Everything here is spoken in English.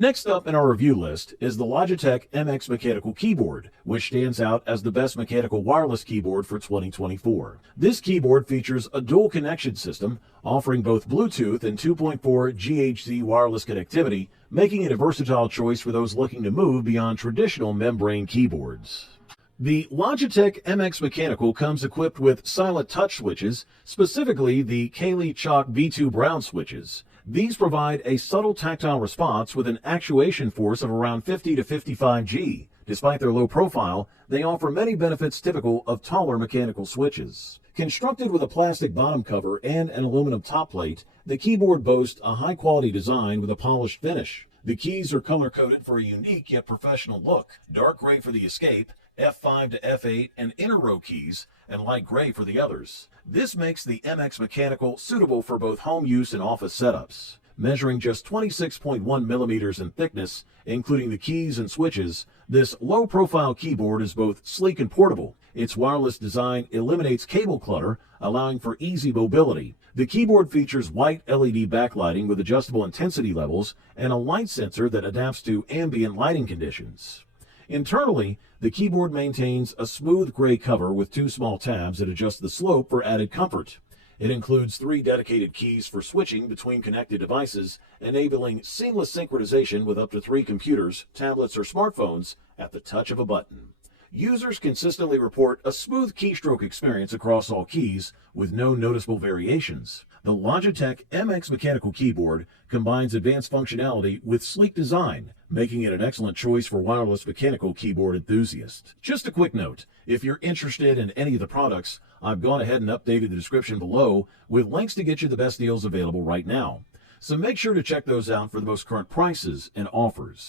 Next up in our review list is the Logitech MX Mechanical Keyboard, which stands out as the best mechanical wireless keyboard for 2024. This keyboard features a dual connection system, offering both Bluetooth and 2.4 GHz wireless connectivity, making it a versatile choice for those looking to move beyond traditional membrane keyboards. The Logitech MX Mechanical comes equipped with silent touch switches, specifically the Kaylee Chalk V2 Brown switches. These provide a subtle tactile response with an actuation force of around 50 to 55 G. Despite their low profile, they offer many benefits typical of taller mechanical switches. Constructed with a plastic bottom cover and an aluminum top plate, the keyboard boasts a high-quality design with a polished finish. The keys are color-coded for a unique yet professional look. Dark gray for the escape, F5 to F8 and inner row keys, and light gray for the others. This makes the MX Mechanical suitable for both home use and office setups. Measuring just 26.1 millimeters in thickness, including the keys and switches, this low-profile keyboard is both sleek and portable. Its wireless design eliminates cable clutter, allowing for easy mobility. The keyboard features white LED backlighting with adjustable intensity levels and a light sensor that adapts to ambient lighting conditions. Internally, the keyboard maintains a smooth gray cover with two small tabs that adjust the slope for added comfort. It includes 3 dedicated keys for switching between connected devices, enabling seamless synchronization with up to 3 computers, tablets, or smartphones at the touch of a button. Users consistently report a smooth keystroke experience across all keys with no noticeable variations. The Logitech MX Mechanical Keyboard combines advanced functionality with sleek design, making it an excellent choice for wireless mechanical keyboard enthusiasts. Just a quick note, if you're interested in any of the products, I've gone ahead and updated the description below with links to get you the best deals available right now. So make sure to check those out for the most current prices and offers.